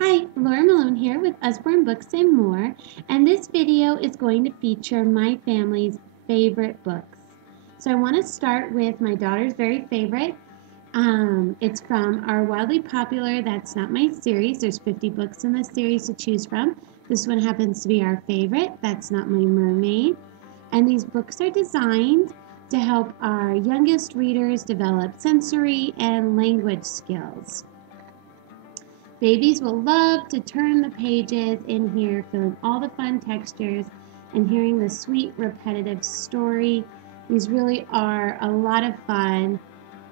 Hi, Laura Malone here with Usborne Books and More, and this video is going to feature my family's favorite books. So I want to start with my daughter's very favorite. It's from our wildly popular That's Not My series. There's 50 books in this series to choose from. This one happens to be our favorite, That's Not My Mermaid. And these books are designed to help our youngest readers develop sensory and language skills. Babies will love to turn the pages in here, feeling all the fun textures and hearing the sweet, repetitive story. These really are a lot of fun,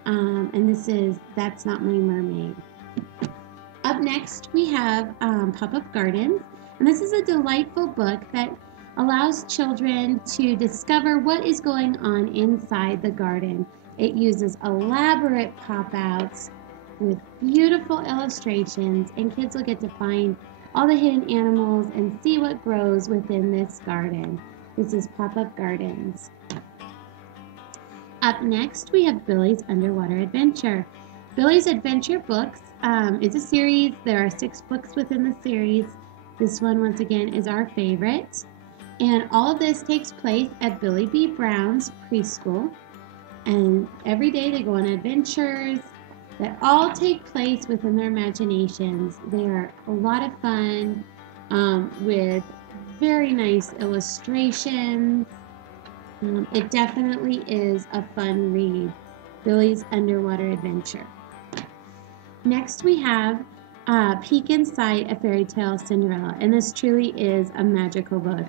and this is That's Not My Mermaid. Up next, we have Pop-Up Gardens, and this is a delightful book that allows children to discover what is going on inside the garden. It uses elaborate pop-outs with beautiful illustrations, and kids will get to find all the hidden animals and see what grows within this garden. This is Pop-Up Gardens. Up next, we have Billy's Underwater Adventure. Billy's Adventure Books is a series. There are 6 books within the series. This one, once again, is our favorite. And all of this takes place at Billy B. Brown's preschool. And every day they go on adventures that all take place within their imaginations. They are a lot of fun with very nice illustrations. It definitely is a fun read, Billy's Underwater Adventure. Next we have Peek Inside a Fairy Tale Cinderella, and this truly is a magical book.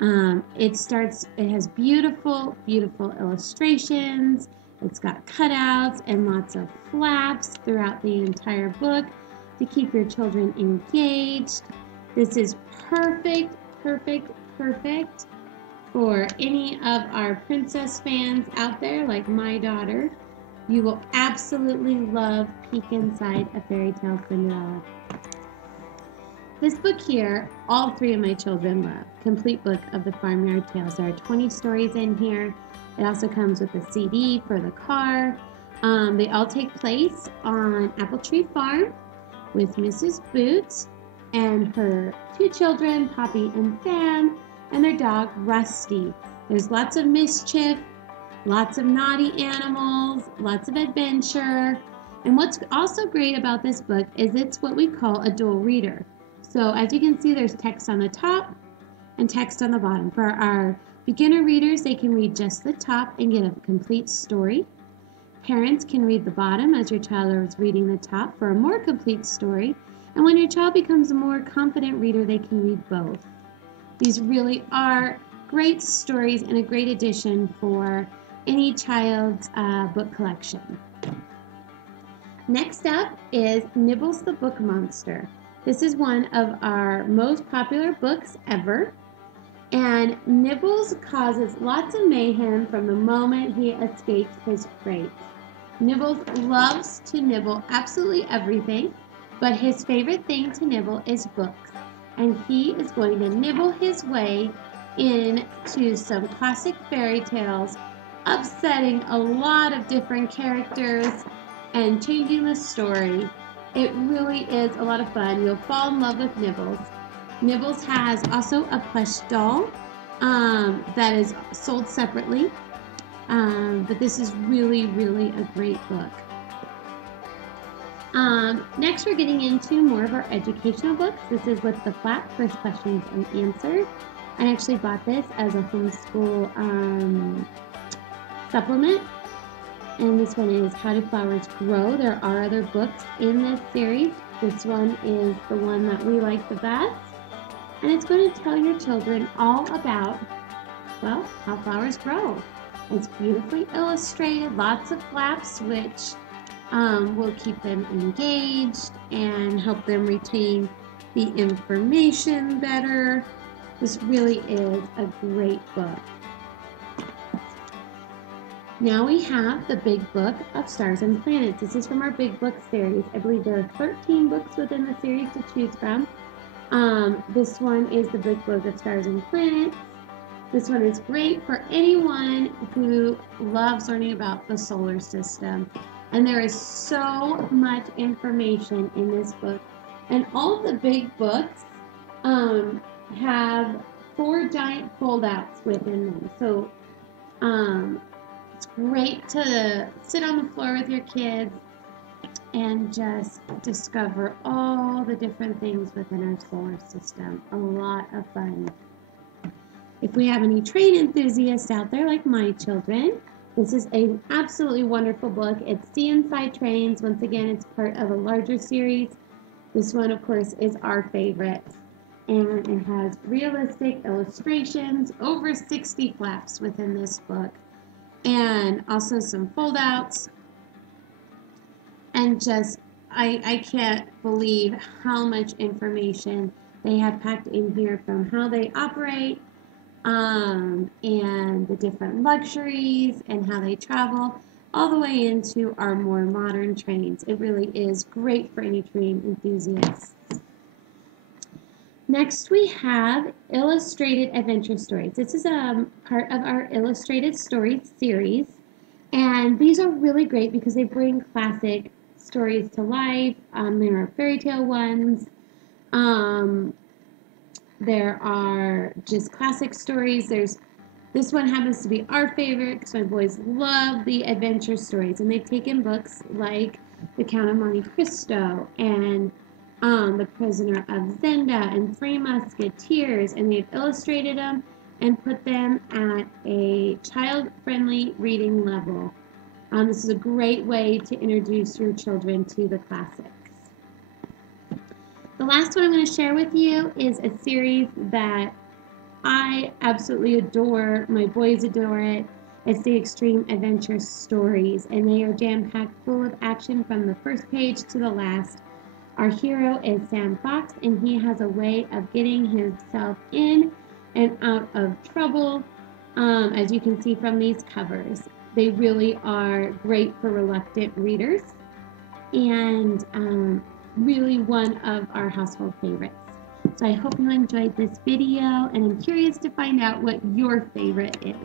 It has beautiful, beautiful illustrations. It's got cutouts and lots of flaps throughout the entire book to keep your children engaged. This is perfect, perfect, perfect for any of our princess fans out there like my daughter. You will absolutely love Peek Inside a Fairy Tale Cinderella. This book here, all 3 of my children love. Complete book of the Farmyard Tales. There are 20 stories in here. It also comes with a CD for the car. They all take place on Apple Tree Farm with Mrs. Boots and her 2 children, Poppy and Sam, and their dog, Rusty. There's lots of mischief, lots of naughty animals, lots of adventure. And what's also great about this book is it's what we call a dual reader. So as you can see, there's text on the top and text on the bottom. For our beginner readers, they can read just the top and get a complete story. Parents can read the bottom as your child is reading the top for a more complete story. And when your child becomes a more confident reader, they can read both. These really are great stories and a great addition for any child's book collection. Next up is Nibbles the Book Monster. This is one of our most popular books ever. And Nibbles causes lots of mayhem from the moment he escapes his crate. Nibbles loves to nibble absolutely everything, but his favorite thing to nibble is books. And he is going to nibble his way into some classic fairy tales, upsetting a lot of different characters and changing the story. It really is a lot of fun. You'll fall in love with Nibbles. Nibbles has also a plush doll that is sold separately, but this is really, really a great book. Next, we're getting into more of our educational books. This is What's the Flap? First Questions and Answers. I actually bought this as a homeschool supplement, and this one is How Do Flowers Grow? There are other books in this series. This one is the one that we like the best. And it's going to tell your children all about, well, how flowers grow. It's beautifully illustrated, lots of flaps, which will keep them engaged and help them retain the information better. This really is a great book. Now we have the Big Book of Stars and Planets. This is from our Big Book series. I believe there are 13 books within the series to choose from. This one is the Big Book of Stars and Planets. This one is great for anyone who loves learning about the solar system. And there is so much information in this book And all of the big books have 4 giant foldouts within them. So it's great to sit on the floor with your kids and just discover all the different things within our solar system. A lot of fun. If we have any train enthusiasts out there like my children, this is an absolutely wonderful book. It's See Inside Trains. Once again, it's part of a larger series. This one, of course, is our favorite. And it has realistic illustrations, over 60 flaps within this book, and also some foldouts. And just, I can't believe how much information they have packed in here from how they operate, and the different luxuries and how they travel, all the way into our more modern trains. It really is great for any train enthusiasts. Next we have Illustrated Adventure Stories. This is part of our Illustrated Stories series, and these are really great because they bring classic stories to life. There are fairy tale ones. There are just classic stories. This one happens to be our favorite because my boys love the adventure stories, and they've taken books like The Count of Monte Cristo and The Prisoner of Zenda and Three Musketeers, and they've illustrated them and put them at a child-friendly reading level. This is a great way to introduce your children to the classics. The last one I'm going to share with you is a series that I absolutely adore. My boys adore it. It's the Extreme Adventure Stories, and they are jam-packed full of action from the first page to the last. Our hero is Sam Fox, and he has a way of getting himself in and out of trouble, as you can see from these covers. They really are great for reluctant readers, and really one of our household favorites. So I hope you enjoyed this video, and I'm curious to find out what your favorite is.